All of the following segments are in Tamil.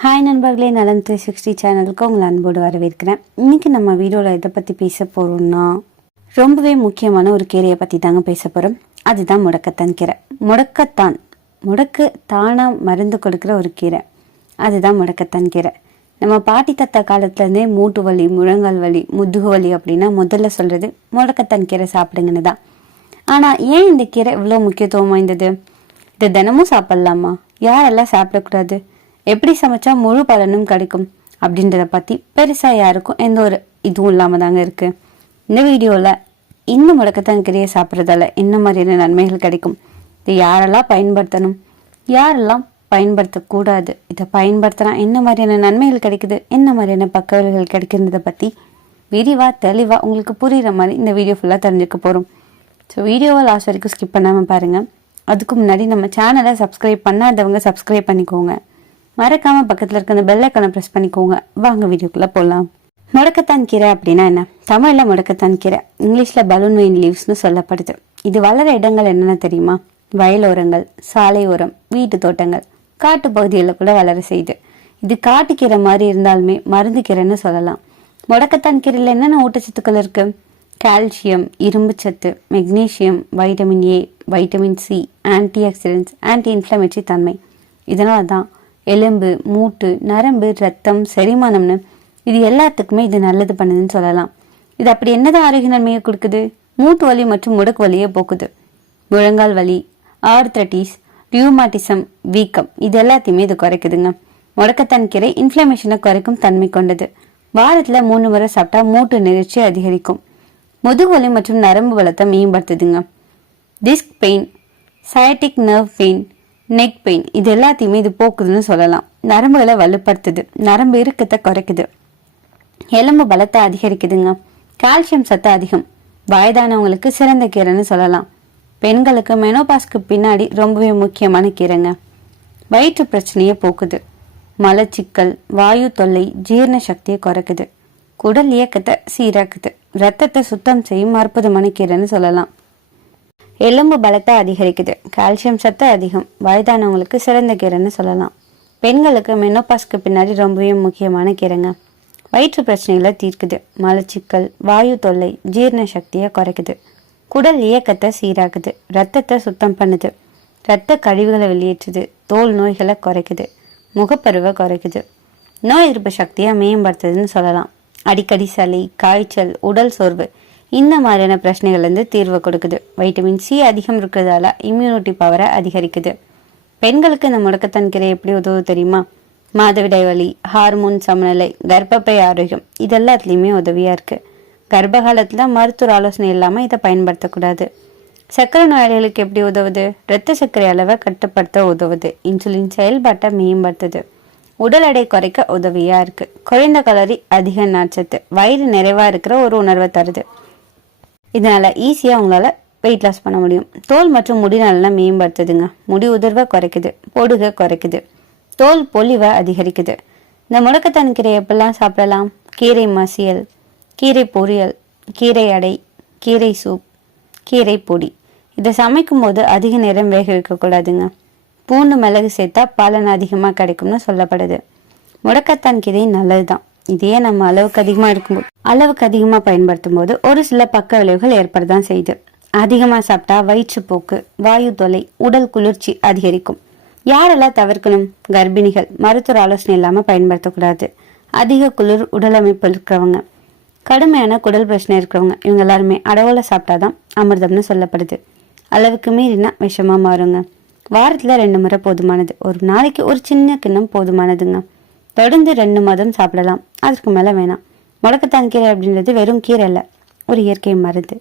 ஹாய் நண்பர்களே, நலம் 360 சேனலுக்கு உங்களை அன்போடு வரவேற்கிறேன். இன்றைக்கி நம்ம வீடியோவில் எதை பற்றி பேச போகிறோம்னா, ரொம்பவே முக்கியமான ஒரு கீரையை பற்றி தாங்க பேச போகிறோம். அதுதான் முடக்கத்தான் கீரை. முடக்கு தானாக மருந்து கொடுக்குற ஒரு கீரை, அதுதான் முடக்கத்தான் கீரை. நம்ம பாட்டி தத்தா காலத்துலேருந்தே மூட்டு வலி, முழங்கால் வலி, முதுகு வலி அப்படின்னா முதல்ல சொல்கிறது முடக்கத்தான் கீரை சாப்பிடுங்கன்னு தான். ஆனால் ஏன் இந்த கீரை இவ்வளோ முக்கியத்துவம் வாய்ந்தது? இதை தினமும் சாப்பிட்லாமா? யாரெல்லாம் சாப்பிடக்கூடாது? எப்படி சமைச்சா முழு பலனும் கிடைக்கும் அப்படின்றத பற்றி பெருசாக யாருக்கும் எந்த ஒரு இதுவும் இல்லாமல் தாங்க இருக்குது. இந்த வீடியோவில் இந்த முடக்கத்தான் கீரையை சாப்பிட்றதால என்ன மாதிரியான நன்மைகள் கிடைக்கும், இதை யாரெல்லாம் பயன்படுத்தணும், யாரெல்லாம் பயன்படுத்தக்கூடாது, இதை பயன்படுத்தினா என்ன மாதிரியான நன்மைகள் கிடைக்குது, என்ன மாதிரியான பக்கவில்கள் கிடைக்கிறத பற்றி விரிவாக தெளிவாக உங்களுக்கு புரிகிற மாதிரி இந்த வீடியோ ஃபுல்லாக தெரிஞ்சுக்க போகிறோம். ஸோ வீடியோவை லாஸ்ட் வரைக்கும் ஸ்கிப் பண்ணாமல் பாருங்கள். அதுக்கு முன்னாடி நம்ம சேனலை சப்ஸ்கிரைப் பண்ணாதவங்க சப்ஸ்கிரைப் பண்ணிக்கோங்க. மறக்காம பக்கத்தில் இருக்க அந்த பெல் ஐக்கானை ப்ரெஸ் பண்ணிக்கோங்க. வாங்க வீடியோக்குள்ள போகலாம். முடக்கத்தான் கீரை அப்படின்னா என்ன? தமிழில் முடக்கத்தான் கீரை, இங்கிலீஷில் பலூன் வெயின் லீவ்ஸ்னு சொல்லப்படுது. இது வளர இடங்கள் என்னென்ன தெரியுமா? வயலோரங்கள், சாலை ஓரம், வீட்டு தோட்டங்கள், காட்டு பகுதிகளில் கூட வளர செய்யுது. இது காட்டுக்கீரை மாதிரி இருந்தாலுமே மருந்து கீரைன்னு சொல்லலாம். முடக்கத்தான் கீரையில் என்னென்ன ஊட்டச்சத்துக்கள் இருக்கு? கால்சியம், இரும்பு சத்து, magnesium, vitamin A, vitamin C, anti oxidants, anti inflammatory தன்மை. இதனால தான் எலும்பு, மூட்டு, நரம்பு, ரத்தம், செரிமானம்னு இது எல்லாத்துக்குமே இது நல்லது பண்ணுதுன்னு சொல்லலாம். இது அப்படி என்னதான் ஆரோக்கிய நன்மையை கொடுக்குது? மூட்டு வலி மற்றும் முடக்கு வலியை போக்குது. முழங்கால் வலி, ஆர்த்ரட்டிஸ், ரியூமாட்டிசம், வீக்கம் இது எல்லாத்தையுமே இது குறைக்குதுங்க. முடக்கத்தான் கீரை இன்ஃப்ளமேஷனை குறைக்கும் தன்மை கொண்டது. வாரத்தில் 3 முறை சாப்பிட்டா மூட்டு நிகழ்ச்சி அதிகரிக்கும். முதுகு வலி மற்றும் நரம்பு பலத்தை மேம்படுத்துதுங்க. Disc pain, sciatic nerve pain, neck pain இது எல்லாத்தையுமே இது போக்குதுன்னு சொல்லலாம். நரம்புகளை வலுப்படுத்துது, நரம்பு இறுக்கத்தை குறைக்குது, எலும்பு பலத்தை அதிகரிக்குதுங்க. கால்சியம் சத்து அதிகம், வயதானவங்களுக்கு சிறந்த கீரைன்னு சொல்லலாம். பெண்களுக்கு மெனோபாஸ்க்கு பின்னாடி ரொம்பவே முக்கியமான கீரைங்க. வயிற்று பிரச்சனையை போக்குது, மலச்சிக்கல், வாயு தொல்லை, ஜீரண சக்தியை குறைக்குது, குடல் இயக்கத்தை சீராக்குது, ரத்தத்தை சுத்தம் செய்யும் அற்புதமான கீரைன்னு சொல்லலாம். எலும்பு பலத்தை அதிகரிக்குது, கால்சியம் சத்து அதிகம், வயதானவங்களுக்கு சிறந்த கீரைன்னு சொல்லலாம். பெண்களுக்கு மெனோபாஸ்க்கு பின்னாடி ரொம்பவே முக்கியமான கீரைங்க. வயிற்று பிரச்சனைகளை தீர்க்குது, மலச்சிக்கல், வாயு தொல்லை, ஜீரண சக்தியை குறைக்குது, குடல் இயக்கத்தை சீராக்குது, ரத்தத்தை சுத்தம் பண்ணுது, ரத்த கழிவுகளை வெளியேற்றுது, தோல் நோய்களை குறைக்குது, முகப்பருவை குறைக்குது, நோய் எதிர்ப்பு சக்தியை மேம்படுத்துதுன்னு சொல்லலாம். அடிக்கடி சளி, காய்ச்சல், உடல் சோர்வு இந்த மாதிரியான பிரச்சனைகள்லேருந்து தீர்வு கொடுக்குது. வைட்டமின் சி அதிகம் இருக்கிறதால இம்யூனிட்டி பவரை அதிகரிக்குது. பெண்களுக்கு இந்த முடக்கத்தான் கீரை எப்படி உதவு தெரியுமா? மாதவிடாய் வலி, ஹார்மோன் சமநிலை, கர்ப்பப்பை ஆரோக்கியம் இது எல்லாத்துலேயுமே உதவியாக இருக்குது. கர்ப்ப காலத்தில் மருத்துவ ஆலோசனை இல்லாமல் இதை பயன்படுத்தக்கூடாது. சர்க்கரை நோயாளிகளுக்கு எப்படி உதவுது? இரத்த சர்க்கரை அளவை கட்டுப்படுத்த உதவுது, இன்சுலின் செயல்பாட்டை மேம்படுத்துது, உடல் எடை குறைக்க உதவியாக இருக்குது, குறைந்த கலரி, அதிக நார்ச்சத்து, வயிறு நிறைவாக இருக்கிற ஒரு உணர்வை தருது. இதனால ஈஸியாக உங்களால் வெயிட் லாஸ் பண்ண முடியும். தோல் மற்றும் முடி நலனை மேம்படுத்துதுங்க. முடி உதிர்வை குறைக்குது, பொடுகை குறைக்குது, தோல் பொலிவை அதிகரிக்குது. இந்த முடக்கத்தான் கீரை எப்பெல்லாம் சாப்பிடலாம்? கீரை மசியல், கீரை பொரியல், கீரை அடை, கீரை சூப், கீரை பொடி. இதை சமைக்கும் போது அதிக நேரம் வேக வைக்கக்கூடாதுங்க. பூண்டு மிளகு சேர்த்தா பலன் அதிகமாக கிடைக்கும்னு சொல்லப்படுது. முடக்கத்தான் கீரை நல்லது தான். இதையே நம்ம அளவுக்கு அதிகமாக பயன்படுத்தும் போது ஒரு சில பக்க விளைவுகள் ஏற்படதான் செய்யுது. அதிகமாக சாப்பிட்டா வயிற்றுப்போக்கு, வாயு தொல்லை, உடல் குளிர்ச்சி அதிகரிக்கும். யாரெல்லாம் தவிர்க்கணும்? கர்ப்பிணிகள், மருத்துவ ஆலோசனை இல்லாமல் பயன்படுத்தக்கூடாது. அதிக குளிர் உடலமைப்பு இருக்கிறவங்க, கடுமையான குடல் பிரச்சனை இருக்கிறவங்க இவங்க எல்லாருமே அடவோல சாப்பிட்டாதான் அமிர்தம்னு சொல்லப்படுது. அளவுக்கு மீறினா விஷமா மாறுங்க. வாரத்தில் 2 முறை போதுமானது. ஒரு நாளைக்கு ஒரு சின்ன கிண்ணம் போதுமானதுங்க. தொடர்ந்து 2 மாதம் சாப்பிடலாம், அதுக்கு மேலே வேணாம். முடக்கத்தான் கீரை அப்படின்றது வெறும் கீரை இல்லை, ஒரு இயற்கை மருந்து.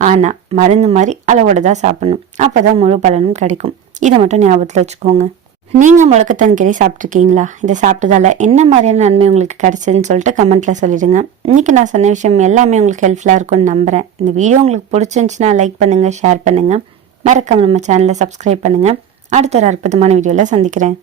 ஆனால் மருந்து மாதிரி அளவோடு தான் சாப்பிடணும், அப்போ தான் முழு பலனும் கிடைக்கும். இதை மட்டும் ஞாபகத்தில் வச்சுக்கோங்க. நீங்கள் முடக்கத்தான் கீரை சாப்பிட்ருக்கீங்களா? இதை சாப்பிட்டதால என்ன மாதிரியான நன்மை உங்களுக்கு கிடைச்சதுன்னு சொல்லிட்டு கமெண்ட்டில் சொல்லிடுங்க. இன்றைக்கி நான் சொன்ன விஷயம் எல்லாமே உங்களுக்கு ஹெல்ப்ஃபுல்லாக இருக்கும்னு நம்புகிறேன். இந்த வீடியோ உங்களுக்கு பிடிச்சிருந்துச்சுன்னா லைக் பண்ணுங்கள், ஷேர் பண்ணுங்கள், மறக்காம நம்ம சேனலை சப்ஸ்கிரைப் பண்ணுங்கள். அடுத்த ஒரு அற்புதமான வீடியோவில் சந்திக்கிறேன்.